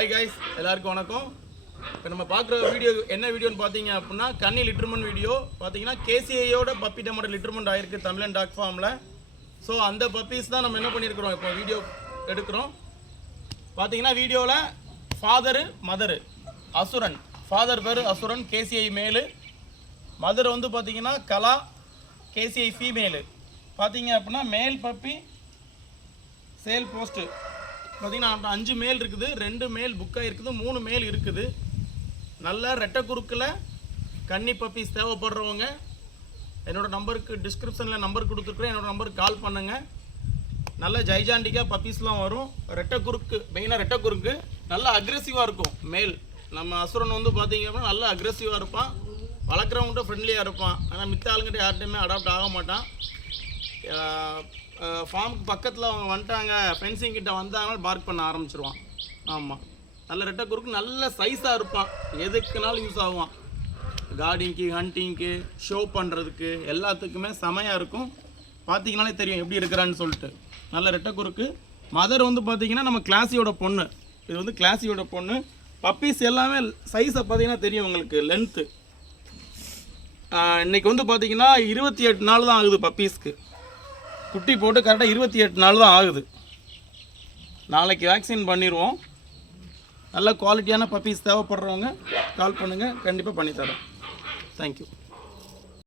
Hi guys, எல்லாருக்கும் வணக்கம். இப்போ நம்ம பார்க்குற வீடியோ என்ன வீடியோன்னு பார்த்தீங்க அப்படின்னா கன்னி லிட்டர்மெண்ட் வீடியோ. பார்த்தீங்கன்னா கேசிஐயோட பப்பி டமோட லிட்டர்மெண்ட் ஆயிருக்கு தமிழன் டாக் ஃபார்மில். ஸோ அந்த பப்பீஸ் தான் நம்ம என்ன பண்ணியிருக்கிறோம், இப்போ வீடியோ எடுக்கிறோம். பார்த்தீங்கன்னா வீடியோவில் ஃபாதரு மதரு அசுரன், ஃபாதர் பேர் அசுரன் கேசிஐ மேலு, மதர் வந்து பார்த்தீங்கன்னா கலா கேசிஐ ஃபீமேலு. பார்த்தீங்க அப்படின்னா மேல் பப்பி சேல் போஸ்ட்டு பார்த்தீங்கன்னா 5 மேல் இருக்குது, 2 மேல் புக்காக இருக்குது, 3 மேல் இருக்குது. நல்ல ரெட்டை குறுக்கில் கன்னி பப்பீஸ் தேவைப்படுறவங்க என்னோடய நம்பருக்கு டிஸ்கிரிப்ஷனில் நம்பர் கொடுத்துருக்குறேன், என்னோடய நம்பருக்கு கால் பண்ணுங்கள். நல்ல ஜைஜாண்டிக்காக பப்பீஸ்லாம் வரும். ரெட்டை குறுக்கு, மெயினாக ரெட்டை குறுக்கு நல்லா அக்ரெசிவாக இருக்கும். மேல் நம்ம அசுரன் வந்து பார்த்தீங்க அப்படின்னா நல்லா அக்ரெசிவாக இருப்பான், வளர்க்குறவங்ககிட்ட ஃப்ரெண்ட்லியாக இருப்பான். ஆனால் மித்த ஆளுங்கிட்ட யார்கிட்டையுமே அடாப்ட் ஆக மாட்டான். ஃபார்முக்கு பக்கத்தில் அவங்க வந்துட்டாங்க, ஃபென்சிங் கிட்ட வந்தாங்கன்னா பார்க் பண்ண ஆரம்பிச்சிருவான். ஆமாம், நல்ல ரெட்டை குறுக்கு நல்ல சைஸாக இருப்பான், எதுக்குனாலும் யூஸ் ஆகுவான். கார்டிங்க்கு, ஹண்டிங்க்கு, ஷோ பண்ணுறதுக்கு எல்லாத்துக்குமே செமையாக இருக்கும். பார்த்தீங்கன்னாலே தெரியும் எப்படி இருக்கிறான்னு சொல்லிட்டு. நல்ல ரெட்டை குறுக்கு. மதர் வந்து பார்த்தீங்கன்னா நம்ம கிளாஸியோட பொண்ணு, இது வந்து கிளாஸியோட பொண்ணு. பப்பீஸ் எல்லாமே சைஸை பார்த்தீங்கன்னா தெரியும் உங்களுக்கு, லென்த்து. இன்றைக்கி வந்து பார்த்தீங்கன்னா 28 நாள் தான் ஆகுது பப்பீஸ்க்கு. குட்டி போட்டு கரெக்டாக 28 நாள் தான் ஆகுது. நாளைக்கு வேக்சின் பண்ணிடுவோம். நல்ல குவாலிட்டியான பப்பீஸ் தேவைப்படுறவங்க கால் பண்ணுங்கள், கண்டிப்பாக பண்ணித்தரோம். தேங்க்யூ.